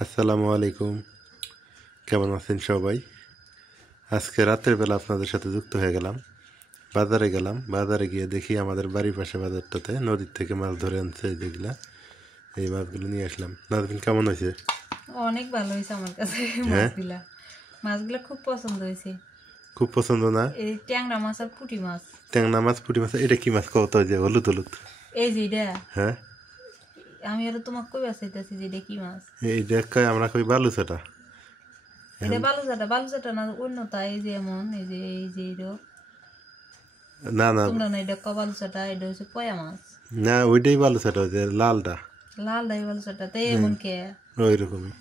আসসালামু আলাইকুম। কেমন আছেন সবাই? আজকে রাতের বেলা আপনাদের সাথে যুক্ত হয়ে গেলাম। বাজারে গেলাম, বাজারে গিয়ে দেখি আমাদের বাড়ির পাশে বাজারটাতে নদীর থেকে মাছ ধরে আনছে যেগুলা, এই মাছগুলো নিয়ে আসলাম। নাজবিন কেমন হয়েছে? অনেক ভালো হয়েছে আমার কাছে হ্যাঁ, মাছগুলা খুব পছন্দ হয়েছে। খুব পছন্দ না? এই ট্যাংরা মাছ আর পুঁটি মাছ। ট্যাংরা মাছ, পুঁটি মাছ, এটা কি মাছ কত যে হলুদ হলুদ? এই যে এটা হ্যাঁ, আমি আর তোমাকে কই বাঁচাইতেছি যে এটা কি মাছ। এইটা কই আমরা কই বালুচাটা। এটা বালুচাটা না অন্যতা। এই যে এমন এই যে এটা না না তোমরা না এটা বালুচাটা, এটা হচ্ছে পয়া মাছ। না, ওইটাই বালুচাটা, ওই যে লালটা। লাল দাই বালুচাটা তাই এমন কে। ওই রকমই।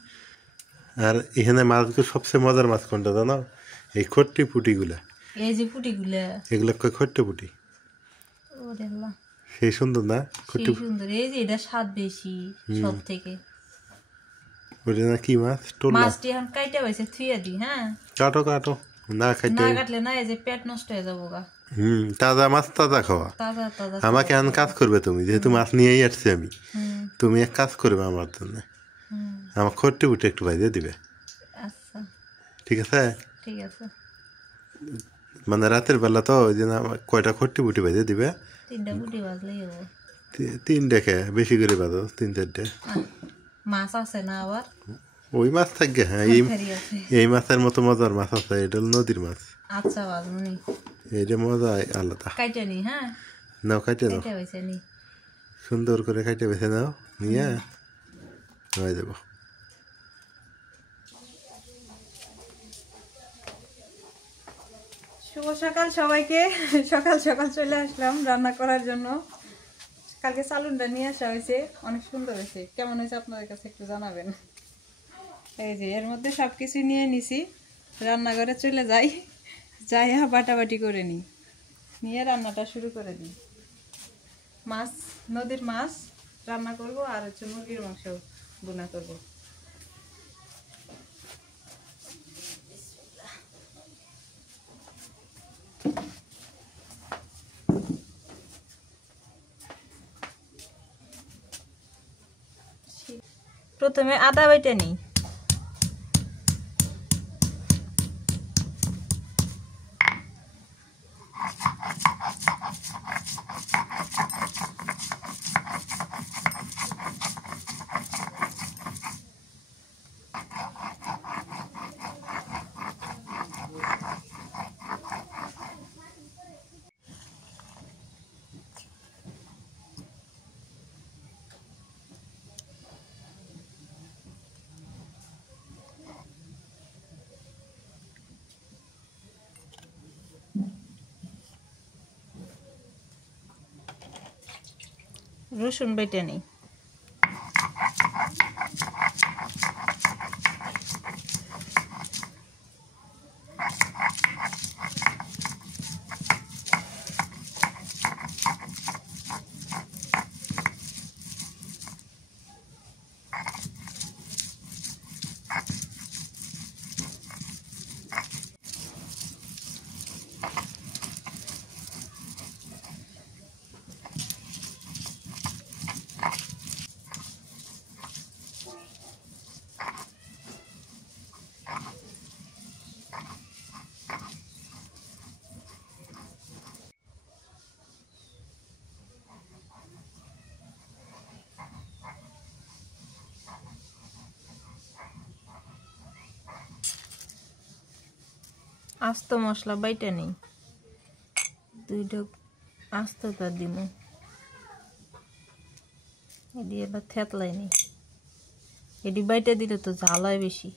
আর এখানে মাছগুলো সবচেয়ে মজার মাছ কোনটা জানো? এই খট্টি পুঁটিগুলা। এই যে পুঁটিগুলা, এগুলো কয় খট্টি পুঁটি। ও দেখলাম সেই সুন্দর না সেই সুন্দর। এই যে এটা স্বাদ বেশি সব থেকে। ওটা না কি মাছ? টোলা। মাছটি এখন কাইটা পাইছে থুইয়া দি। হ্যাঁ, কাটো কাটো, না খাইতে। না কাটলে না এই যে পেট নষ্ট হয়ে যাবো গা। তাজা মাছ তাজা খাওয়া। তাজা তাজা আমাকে এখন কাজ করবে তুমি, যেহেতু মাছ নিয়েই আসছি আমি। হুম তুমি এক কাজ করবে আমার জন্য, হুম আমার খট্টি পুটি একটু ভাইজে দিবে। আচ্ছা ঠিক আছে? ঠিক আছে। মানে রাতের বেলা তো ওই জন্য কয়টা খট্টি পুটি ভাইজে দিবে। 3টা বুটি বাজলেই হবো। তিনটে খেয়ে বেশি করে বাজো, 3-4টে। মাছ আছে না আবার? ওই মাছ থাকবে, হ্যাঁ। তরকারি আছে। এই মাছের মতো মজার মাছ আছে, এটা হলো নদীর মাছ। আচ্ছা বাজমনি এইটা মজা আলাদা। কাইটা নি। হ্যাঁ, নাও কাটে নাও, কাইটা হয়েছে নি। সুন্দর করে কাটে বেছে নাও, নিয়ে হয়ে যাবো। শুভ সকাল সবাইকে। সকাল সকাল চলে আসলাম রান্না করার জন্য। কালকে চালুনটা নিয়ে আসা হয়েছে, অনেক সুন্দর হয়েছে। কেমন হয়েছে আপনাদের কাছে একটু জানাবেন। এই যে এর মধ্যে সবকিছু নিয়ে নিছি, রান্নাঘরে চলে যাই, যাইয়া বাটাবাটি করে নিই, নিয়ে রান্নাটা শুরু করে দিই। মাছ, নদীর মাছ রান্না করব, আর হচ্ছে মুরগির মাংস ভুনা করব। প্রথমে আদা বেটে নিই। রসুন বেটে নিই। আস্ত মশলা বাইটা নেই, 2টা আস্তটা দিব। এটি এবার থেতলাই নেই, এটি বাইটা দিলে তো ঝাল হয় বেশি।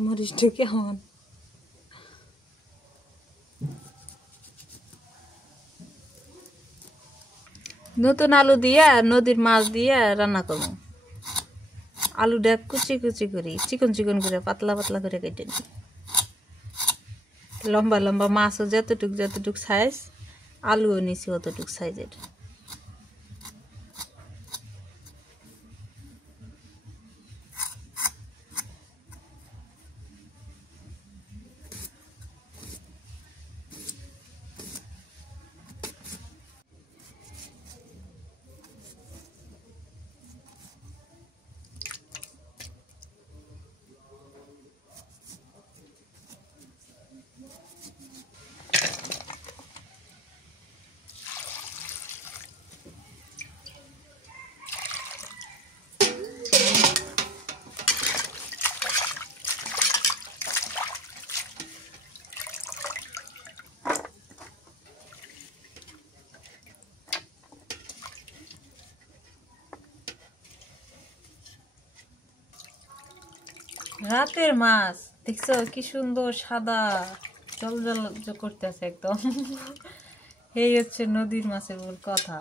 মরিচটা কেমন নতুন আলু দিয়া নদীর মাছ দিয়া রান্না করবো আলুটা কুচি কুচি করি চিকন চিকন করে পাতলা পাতলা করে কেটে নিই লম্বা লম্বা মাছও যতটুক সাইজ আলুও নিছি অতটুক সাইজের রাতের মাছ দেখছো কি সুন্দর সাদা জল জল করতেছে একদম এই হচ্ছে নদীর মাছের মূল কথা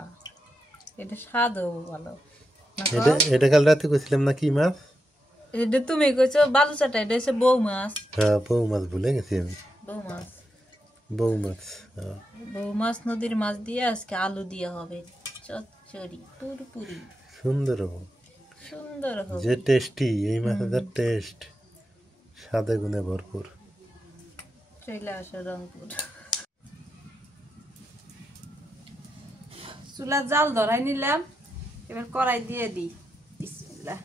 এটা স্বাদও ভালো এটা কাল রাতে কইছিলাম না কি মাছ এটা তুমি কইছো বালুচাটা এটা হচ্ছে বউ মাছ হ্যাঁ বউ মাছ ভুলে গেছি আমি বউ মাছ নদীর মাছ দিয়ে আজকে আলু দিয়ে হবে চচ্চড়ি পুরপুরি সুন্দর হবে যে টেস্টি এই মাছের টেস্ট স্বাদে গুণে ভরপুর চলে আসো রংপুর চুলা জাল ধরাই নিলাম এবার কড়াই দিয়ে দিই বিসমিল্লাহ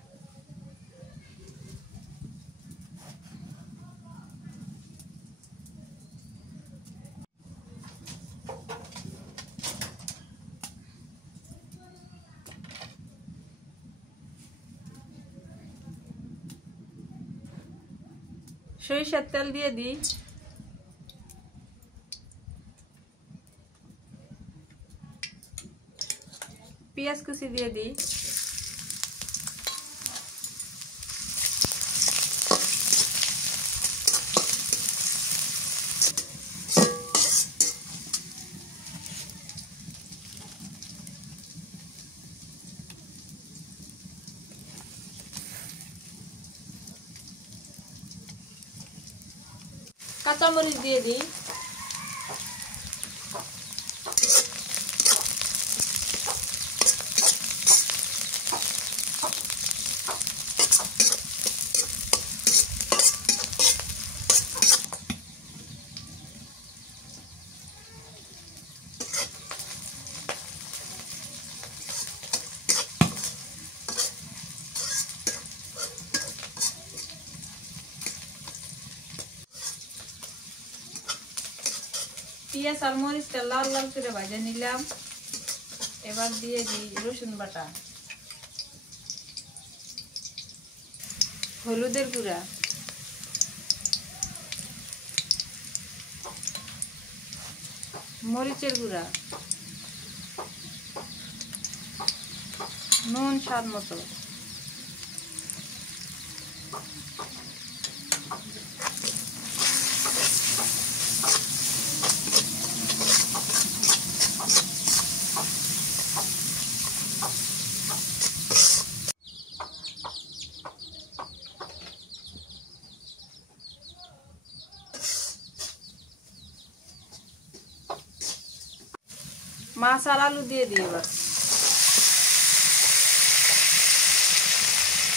সরিষার তেল দিয়ে দিই পেঁয়াজ কুচি দিয়ে দিই কাঁচামরিচ দিয়ে দিই পেঁয়াজ আর মরিচটা লাল লাল করে ভেজে নিলাম এবার দিয়ে দিই রসুন বাটা হলুদের গুঁড়া মরিচের গুঁড়া নুন স্বাদ মতো মাছ আর আলু দিয়ে দিই এবার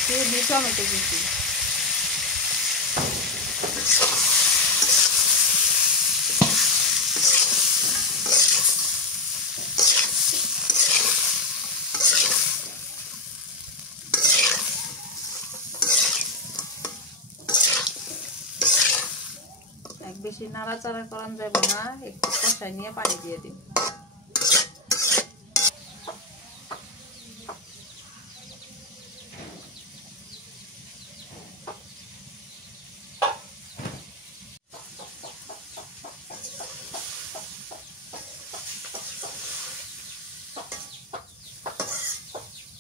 দিয়ে দিই টমেটো কুচি এক বেশি নাড়াচাড়া করান যাবে না একটু কষাই নিয়ে পানি দিয়ে দিই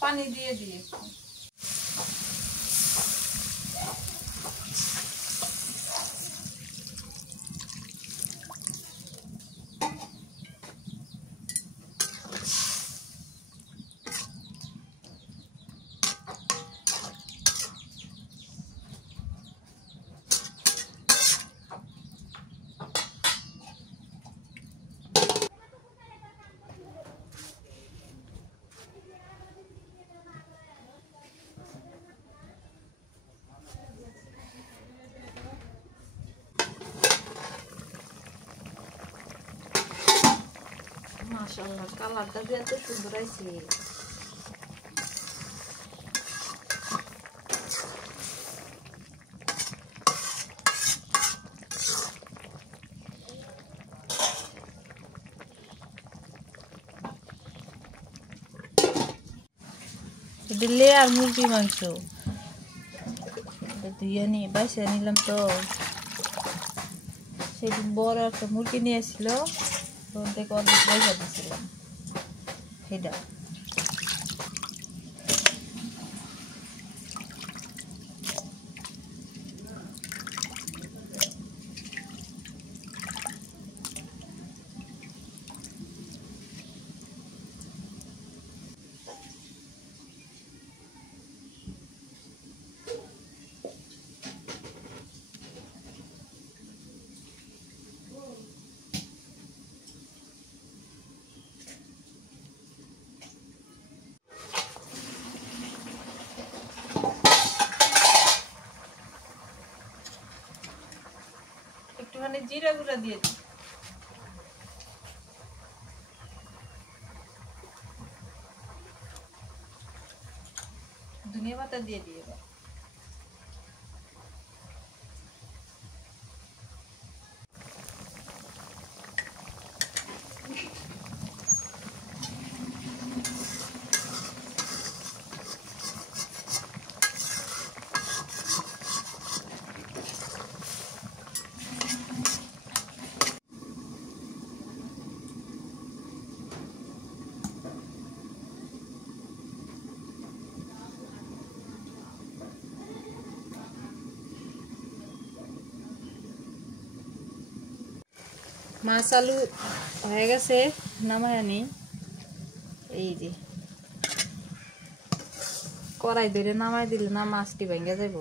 পানি দিয়ে দিই মাশাআল্লাহ কালারটা যে এত সুন্দর হয়েছে। দিলে আর মুরগি মাংস ধুয়ে নিয়ে বাইসে নিলাম। তো সেদিন বড় একটা মুরগি নিয়ে এসেছিল, ওর থেকে অর্ধেক বাইসা দিয়েছিলাম সেটা। একটুখানি জিরা গুঁড়া দিয়ে দিই। ধনিয়া পাতা দিয়ে দিই এবার। মাছ আলু হয়ে গেছে, নামায় আনি। এই যে কড়াই ধরে নামাই দিলে না মাছটি ভেঙে যাব।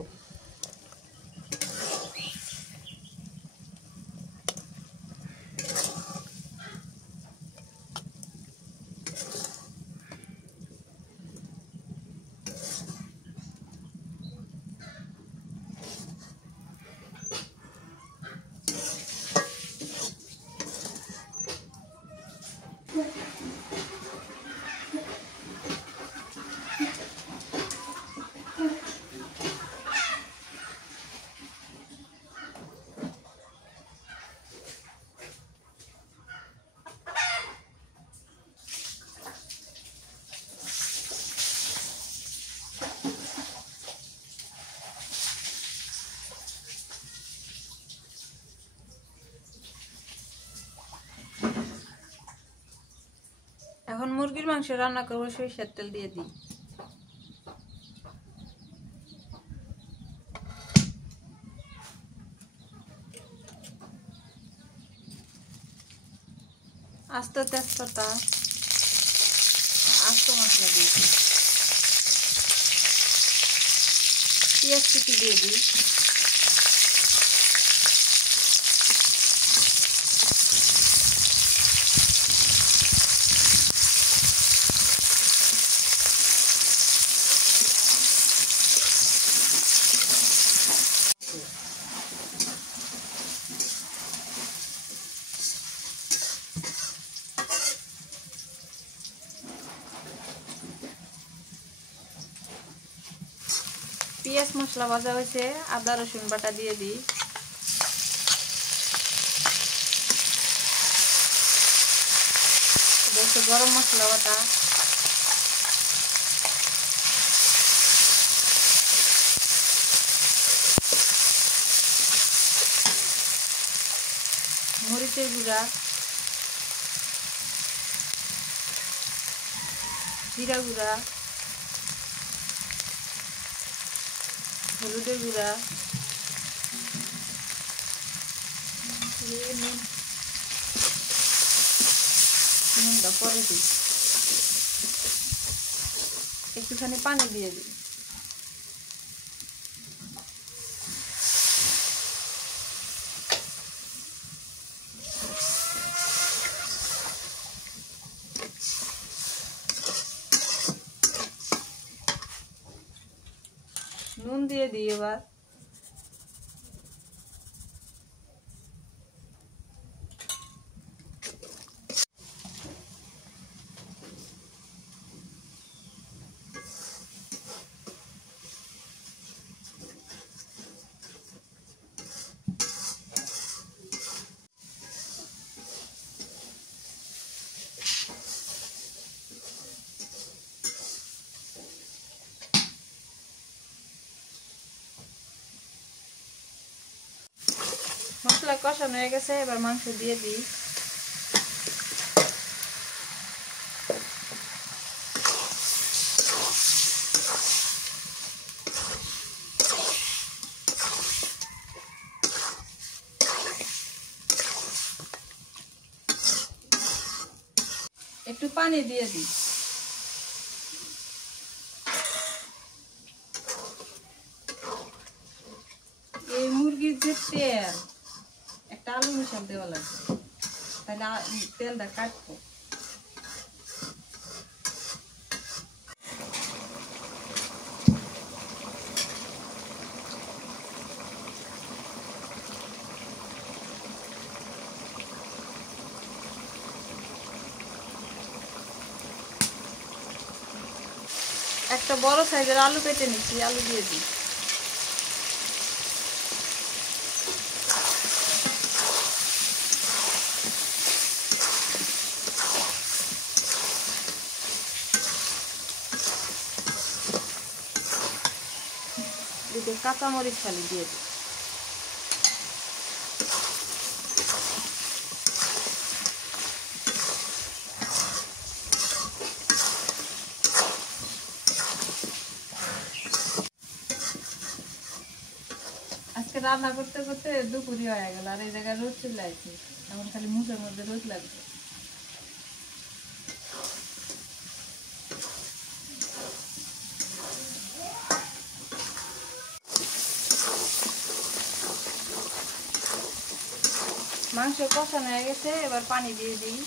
এখন মুরগির মাংস রান্না করবো, সরিষার তেল দিয়ে দিই। আস্ত তেজপাতা, আস্ত মশলা দিয়ে দিই, পেঁয়াজ কুচি দিয়ে দিই, পেঁয়াজ মশলা ভাজা হয়েছে, আদা রসুন বাটা দিয়ে দিই, গরম মশলা বাটা, মরিচের গুঁড়া, জিরা গুঁড়া, হলুদের গুঁড়া, নুনটা পরে দিই, একটুখানি পানি দিয়ে দিই। নুন দিয়ে দিই এবার। কষানো হয়ে গেছে, এবার মাংস দিয়ে দিই। একটু পানি দিয়ে দিই। এই মুরগির যে তেল, একটা আলু মিশাল দেওয়া লাগবে, তাহলে তেলটা কাটবো। একটা বড় সাইজের আলু কেটে নিচ্ছি, আলু দিয়ে দিই। দিতে কাঁচামরিচ খালি দিয়ে দিই। আজকে রান্না করতে করতে দুপুরই হয়ে গেল, আর এই জায়গায় রোদ চলে আসছে, এখন খালি মুখের মধ্যে রোদ লাগবে। মাংস কষানো হয়ে গেছে, এবার পানি দিয়ে দিই।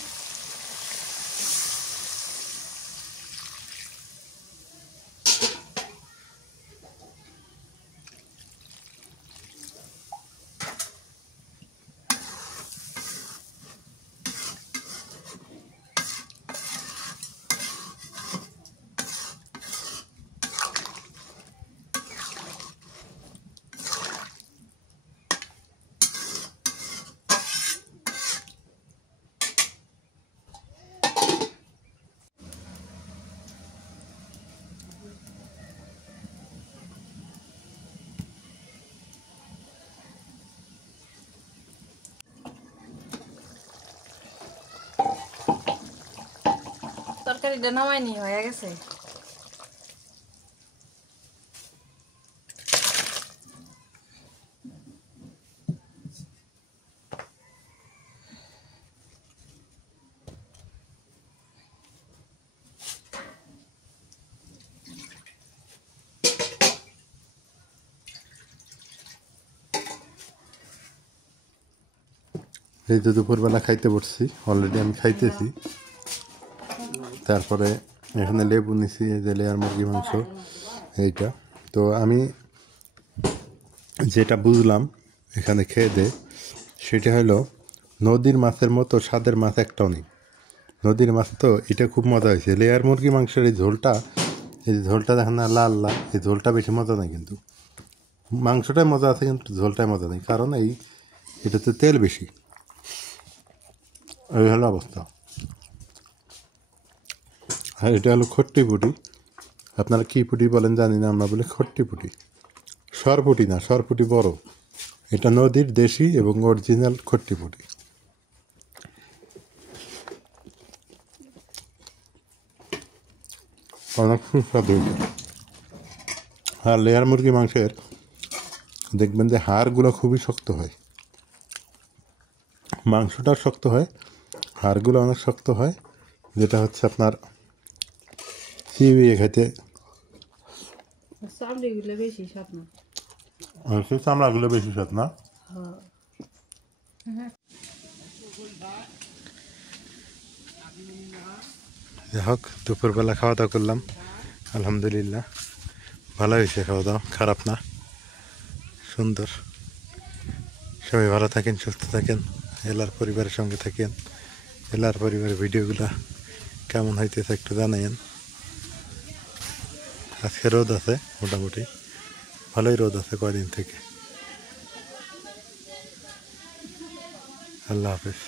তরকারিটা নামাইনি, হয়ে গেছে। এই তো দুপুরবেলা খাইতে বসছি, অলরেডি আমি খাইতেছি। তারপরে এখানে লেবু নিছি, এই যে লেয়ার মুরগি মাংস এইটা। তো আমি যেটা বুঝলাম এখানে খেয়ে দে, সেটা হলো নদীর মাছের মতো স্বাদের মাছ একটাও নেই। নদীর মাছ তো এটা খুব মজা হয়েছে। লেয়ার মুরগি মাংসের এই ঝোলটা, এই ঝোলটা দেখেন না লাল লাল, এই ঝোলটা বেশি মজা নেই, কিন্তু মাংসটাই মজা আছে কিন্তু ঝোলটাই মজা নেই, কারণ এটাতে তেল বেশি। এই হলো অবস্থা। আর এটা হলো খট্টি পুটি, আপনারা কী পুটি বলেন জানি না, আমরা বলি খট্টি পুটি। সরপুটি না, সরপুটি বড়, এটা নদীর দেশি এবং অরিজিনাল খট্টি পুটি। অনেক সুস্বাদু। আর লেয়ার মুরগি মাংসের দেখবেন যে হাড়গুলো খুবই শক্ত হয়, মাংসটা শক্ত হয়, হাড়গুলো অনেক শক্ত হয়, যেটা হচ্ছে আপনার চিবিয়ে খেতে। চামড়িগুলো বেশি স্বাদ না, সেই চামড়াগুলো বেশি স্বাদ না। যাই হোক, দুপুরবেলা খাওয়া দাওয়া করলাম, আলহামদুলিল্লাহ ভালো হয়েছে, খাওয়া দাওয়া খারাপ না, সুন্দর। সবাই ভালো থাকেন, সুস্থ থাকেন, এলার পরিবারের সঙ্গে থাকেন। এলার পরিবারের ভিডিওগুলো কেমন হইতেছে একটু জানাইন। আজকে রোদ আছে, মোটামুটি ভালোই রোদ আছে কয়দিন থেকে। আল্লাহ হাফেজ।